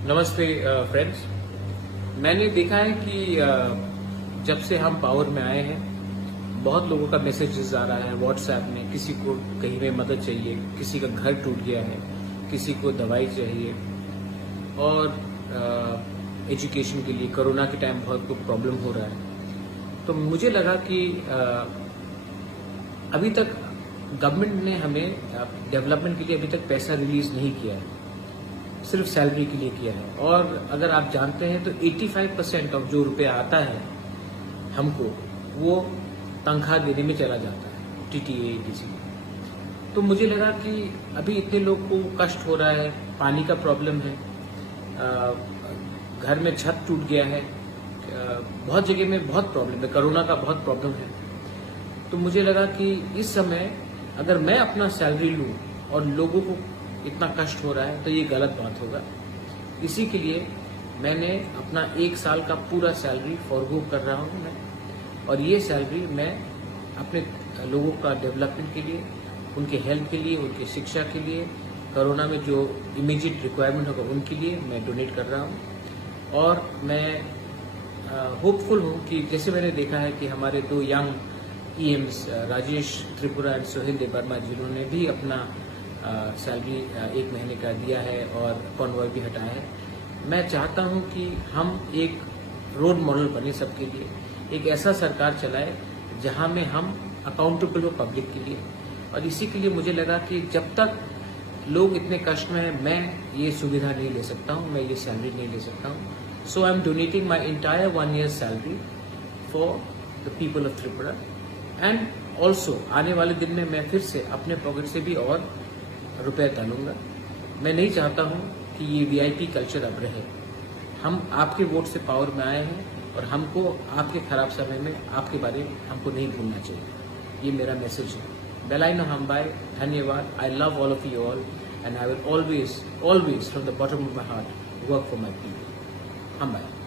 नमस्ते फ्रेंड्स। मैंने देखा है कि जब से हम पावर में आए हैं बहुत लोगों का मैसेजेस आ रहा है व्हाट्सएप में। किसी को कहीं में मदद चाहिए, किसी का घर टूट गया है, किसी को दवाई चाहिए और एजुकेशन के लिए कोरोना के टाइम बहुत कुछ प्रॉब्लम हो रहा है। तो मुझे लगा कि अभी तक गवर्नमेंट ने हमें डेवलपमेंट के लिए अभी तक पैसा रिलीज नहीं किया है, सिर्फ सैलरी के लिए किया है। और अगर आप जानते हैं तो 85% ऑफ जो रुपया आता है हमको वो तनख्वाह देने में चला जाता है, टीटीए ईटीसी। तो मुझे लगा कि अभी इतने लोग को कष्ट हो रहा है, पानी का प्रॉब्लम है, घर में छत टूट गया है, बहुत जगह में बहुत प्रॉब्लम है, कोरोना का बहुत प्रॉब्लम है। तो मुझे लगा कि इस समय अगर मैं अपना सैलरी लूं और लोगों को इतना कष्ट हो रहा है तो ये गलत बात होगा। इसी के लिए मैंने अपना 1 साल का पूरा सैलरी फॉरगो कर रहा हूँ मैं, और ये सैलरी मैं अपने लोगों का डेवलपमेंट के लिए, उनके हेल्थ के लिए, उनकी शिक्षा के लिए, कोरोना में जो इमीडिएट रिक्वायरमेंट होगा उनके लिए मैं डोनेट कर रहा हूँ। और मैं होपफुल हूँ कि जैसे मैंने देखा है कि हमारे 2 यंग ईएम्स राजेश त्रिपुरा एंड सोहेल देवर्मा जिन्होंने भी अपना सैलरी 1 महीने का दिया है और कॉन्वॉय भी हटाया है। मैं चाहता हूं कि हम एक रोल मॉडल बने सबके लिए, एक ऐसा सरकार चलाए जहां में हम अकाउंटेबल हो पब्लिक के लिए। और इसी के लिए मुझे लगा कि जब तक लोग इतने कष्ट में हैं मैं ये सुविधा नहीं ले सकता हूं, मैं ये सैलरी नहीं ले सकता हूं। So I am donating my entire 1 year salary for the people of Tripura. And also आने वाले दिन में मैं फिर से अपने पॉकेट से भी और रुपए डालूंगा। मैं नहीं चाहता हूं कि ये वीआईपी कल्चर अब रहे। हम आपके वोट से पावर में आए हैं और हमको आपके खराब समय में आपके बारे में हमको नहीं भूलना चाहिए। ये मेरा मैसेज है। बेलाइनो हम्बाई, धन्यवाद। I love all of you all and I will always from the bottom of my heart work for my people. हम्बाई।